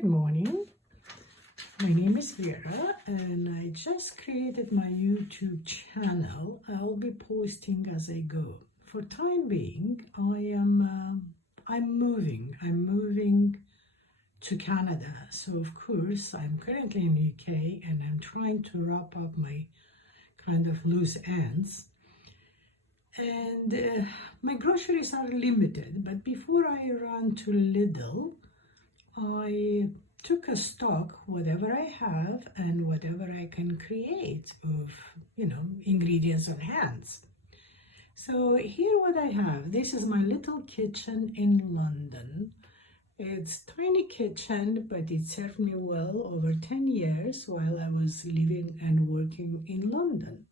Good morning. My name is Vera and I just created my YouTube channel. I'll be posting as I go. For time being, I'm moving to Canada. So of course, I'm currently in the UK and I'm trying to wrap up my kind of loose ends. And my groceries are limited, but before I ran to Lidl, I took a stock, whatever I have and whatever I can create of, ingredients on hands. So here what I have, this is my little kitchen in London. It's tiny kitchen, but it served me well over 10 years while I was living and working in London.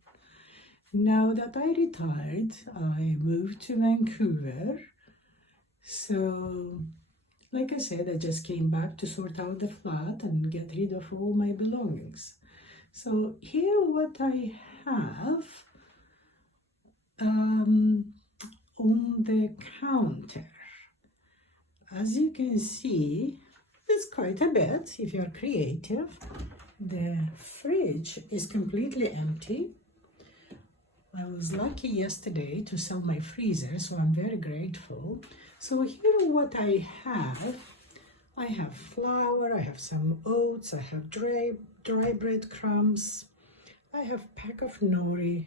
Now that I retired, I moved to Vancouver. So like I said, I just came back to sort out the flat and get rid of all my belongings. So here what I have on the counter. As you can see, it's quite a bit if you're creative. The fridge is completely empty. I was lucky yesterday to sell my freezer, so I'm very grateful. So here what I have flour, I have some oats, I have dry breadcrumbs, I have pack of nori,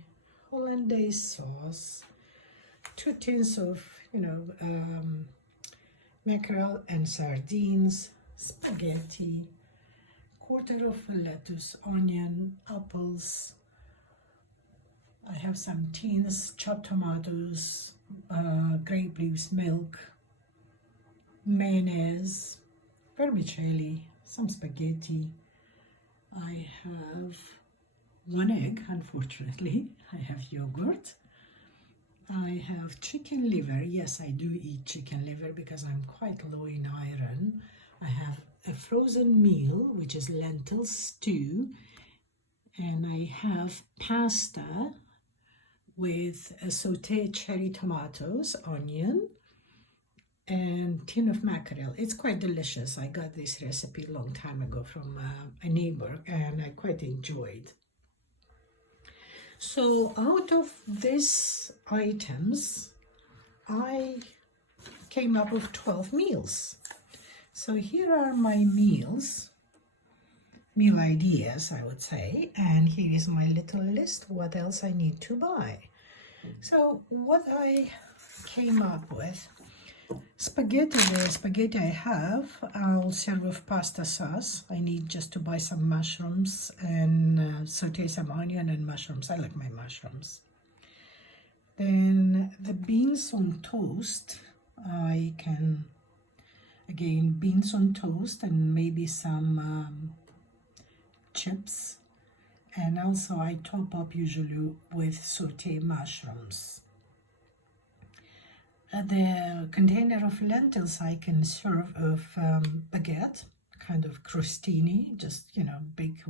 hollandaise sauce, 2 tins of, mackerel and sardines, spaghetti, quarter of lettuce, onion, apples. I have some tins, chopped tomatoes, grape leaves, milk, mayonnaise, vermicelli, some spaghetti. I have 1 egg, unfortunately. I have yogurt. I have chicken liver. Yes, I do eat chicken liver because I'm quite low in iron. I have a frozen meal, which is lentil stew. And I have pasta with sauteed cherry tomatoes, onion, and tin of mackerel. It's quite delicious. I got this recipe a long time ago from a neighbor and I quite enjoyed. So out of these items, I came up with 12 meals. So here are my meal ideas, I would say, and here is my little list what else I need to buy. So what I came up with, spaghetti, the spaghetti I have, I'll serve with pasta sauce. I need just to buy some mushrooms and saute some onion and mushrooms. I like my mushrooms. Then the beans on toast, I can, again, beans on toast and maybe some chips, and also I top up usually with sauteed mushrooms. The container of lentils I can serve of baguette, kind of crostini, just bake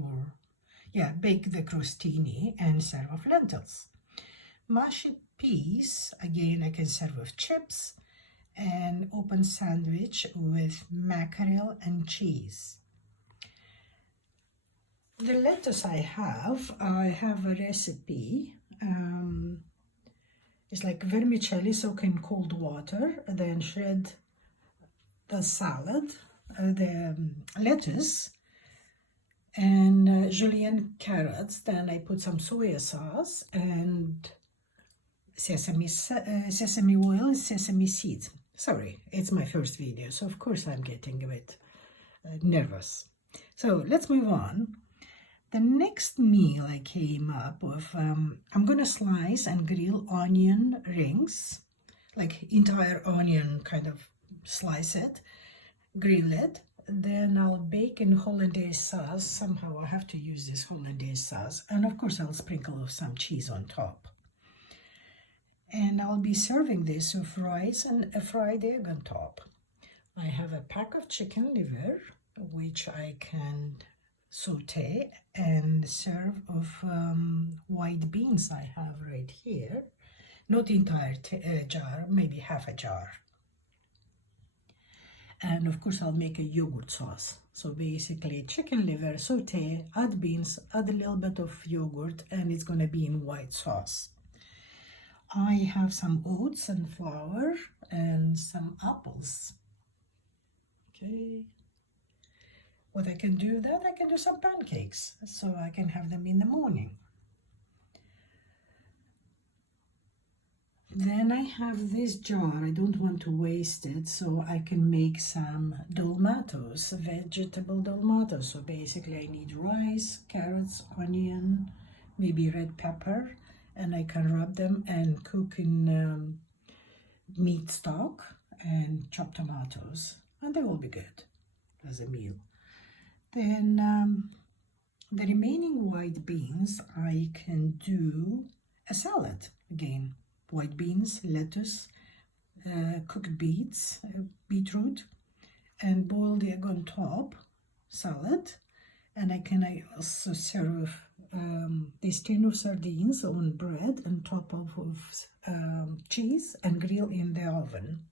the crostini and serve of lentils. Mashed peas, again I can serve with chips, and open sandwich with mackerel and cheese. The lettuce I have a recipe. It's like vermicelli soaked in cold water, then shred the salad, the lettuce, and julienne carrots. Then I put some soy sauce and sesame oil and sesame seeds. Sorry, it's my first video, so of course I'm getting a bit nervous. So let's move on. The next meal I came up with, I'm going to slice and grill onion rings, like entire onion, kind of slice it, grill it. Then I'll bake in hollandaise sauce. Somehow I have to use this hollandaise sauce. And of course I'll sprinkle some cheese on top. And I'll be serving this with rice and a fried egg on top. I have a pack of chicken liver, which I can saute and serve of white beans I have right here, not entire jar, maybe half a jar. And of course I'll make a yogurt sauce. So basically chicken liver, saute, add beans, add a little bit of yogurt, and it's gonna be in white sauce. I have some oats and flour and some apples. Okay. What I can do that, I can do some pancakes, so I can have them in the morning. Then I have this jar, I don't want to waste it, so I can make some dolmatos, vegetable dolmatos. So basically I need rice, carrots, onion, maybe red pepper, and I can rub them and cook in meat stock and chop tomatoes, and they will be good as a meal. Then the remaining white beans, I can do a salad again. White beans, lettuce, cooked beets, beetroot, and boil the egg on top, salad. And I also serve this tin of sardines on bread and top of cheese and grill in the oven.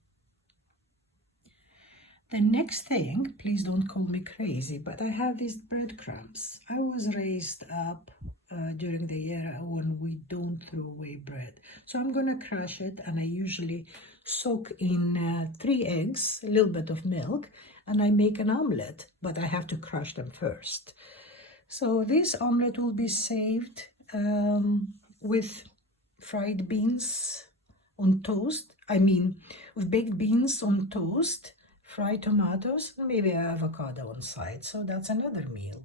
The next thing, please don't call me crazy, but I have these breadcrumbs. I was raised up during the era when we don't throw away bread. So I'm gonna crush it, and I usually soak in 3 eggs, a little bit of milk, and I make an omelette, but I have to crush them first. So this omelette will be saved with fried beans on toast. With baked beans on toast, fried tomatoes, and maybe avocado on side. So that's another meal.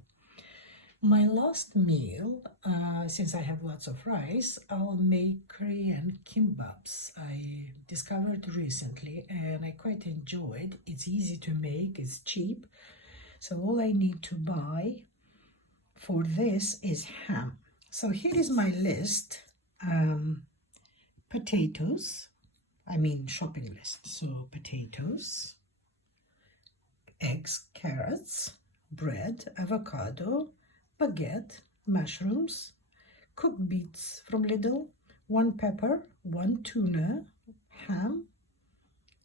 My last meal, since I have lots of rice, I'll make Korean kimbaps. I discovered recently and I quite enjoyed. It's easy to make, it's cheap. So all I need to buy for this is ham. So here is my list. Potatoes, shopping list. So potatoes, eggs, carrots, bread, avocado, baguette, mushrooms, cooked beets from Lidl, 1 pepper, 1 tuna, ham,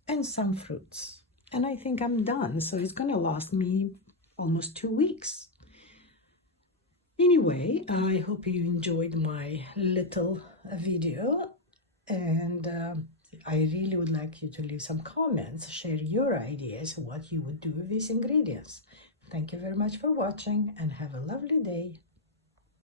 and some fruits. And I think I'm done, so it's gonna last me almost 2 weeks. Anyway, I hope you enjoyed my little video, and I really would like you to leave some comments, share your ideas, what you would do with these ingredients. Thank you very much for watching, and have a lovely day.